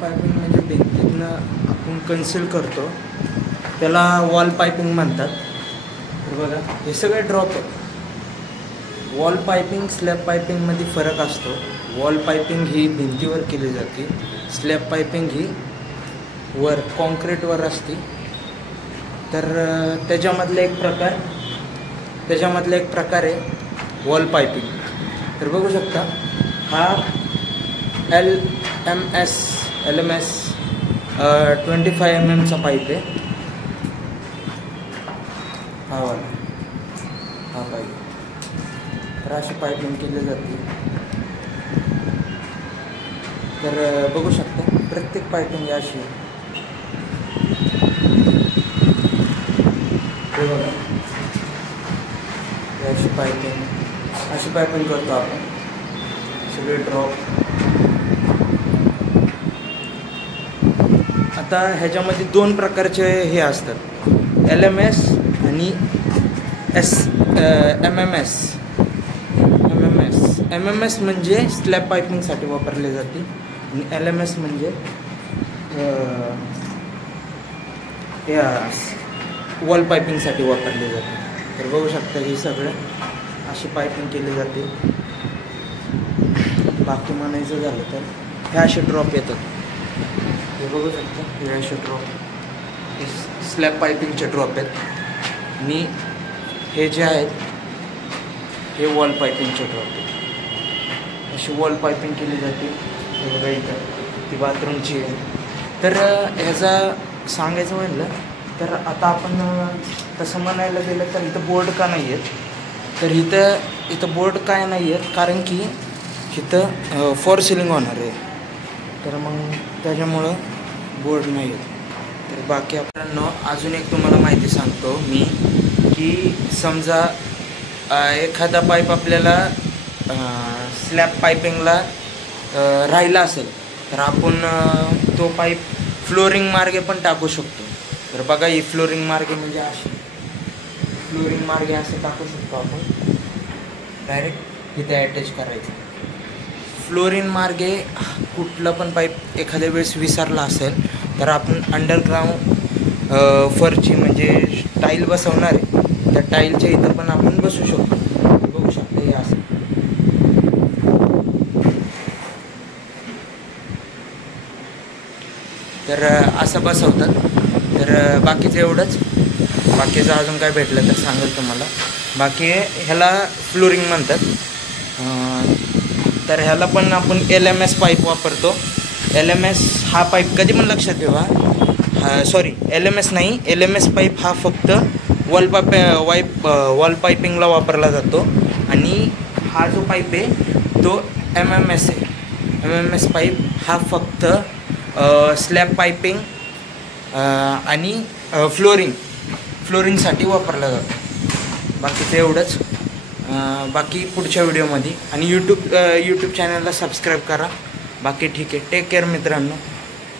Piping म्हणजे भिंतीतनं आपण conceal करतो, त्याला वॉल पायपिंग म्हणतात. तर बघा हे सगळे ड्रॉप आहे. वॉल पायपिंग स्लॅब पायपिंगमध्ये फरक असतो. वॉल पायपिंग ही भिंतीवर केली जाते, स्लॅब पायपिंग ही वर कॉन्क्रीटवर असते. तर त्याच्यामधला एक प्रकार आहे वॉल पायपिंग. तर बघू शकता हा LMS 25 mm चा पाईप आहे. हा पाईप. तर अशी पायपिंग केली जाते. तर बघू शकता प्रत्येक पायपिंग अशी बघा, अशी पायपिंग करतो आपण सगळे ड्रॉप. आता ह्याच्यामध्ये 2 प्रकारचे हे असतात, LMS आणि MMS म्हणजे स्लॅब पायपिंगसाठी वापरले जाते आणि LMS म्हणजे वॉल पायपिंगसाठी वापरले जाते. तर बघू शकता ही सगळं अशी पायपिंग केली जाते. बाकी म्हणायचं झालं तर हे असे ड्रॉप येतात. हे बघू शकता हे असे ड्रॉप स्लॅब पायपिंगचे ड्रॉप आहेत आणि हे जे आहेत हे वॉल पायपिंगचे ड्रॉप आहेत. अशी वॉल पायपिंग केली जाते. हे बघा इथं ती बाथरूमची आहे. तर ह्याचा सांगायचं म्हणलं तर आता आपण तसं म्हणायला गेलं तर इथं बोर्ड का नाही आहेत. तर इथं बोर्ड काय नाही आहेत कारण की इथं फॉर सिलिंग होणार आहे. तर मग त्याच्यामुळं बोर्ड नाही आहेत. तर बाकी आपल्याला अजून एक तुम्हाला माहिती सांगतो मी की समजा एखादा पाईप आपल्याला स्लॅब पायपिंगला राहिला असेल तर आपण तो पाईप फ्लोरिंग मार्गे पण टाकू शकतो. तर बघा ही फ्लोरिंग मार्गे म्हणजे अशी फ्लोरिंग मार्गे असं टाकू शकतो आपण, डायरेक्ट इथे अटॅच करायचं. फ्लोरिंग मार्गे कुठला पण पाईप एखाद्या वेळेस विसरला असेल तर आपण अंडरग्राऊंड फरची म्हणजे टाईल बसवणार आहे, त्या टाईलच्या इथं पण आपण बसू शकतो. बघू शकतो हे असं. तर असं बसवतात. तर बाकीचं एवढंच. बाकीचं अजून काय भेटलं तर सांगेल तुम्हाला. बाकी ह्याला फ्लोरिंग म्हणतात. तर ह्याला पण आपण LMS पाईप वापरतो. LMS हा पाईप कधी पण लक्षात ठेवा, LMS नाही, LMS पाईप हा फक्त वॉल पायपिंगला वापरला जातो आणि हा जो पाईप आहे तो MMS आहे. MMS पाईप हा फक्त स्लॅब पायपिंग आणि फ्लोरिंगसाठी वापरला जातो. बाकीचं एवढंच. बाकी पुढच्या व्हिडिओमध्ये आणि यूट्यूब चॅनलला सबस्क्राईब करा. बाकी ठीक आहे. टेक केअर मित्रांनो.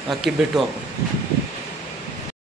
बाकी भेटू आपण.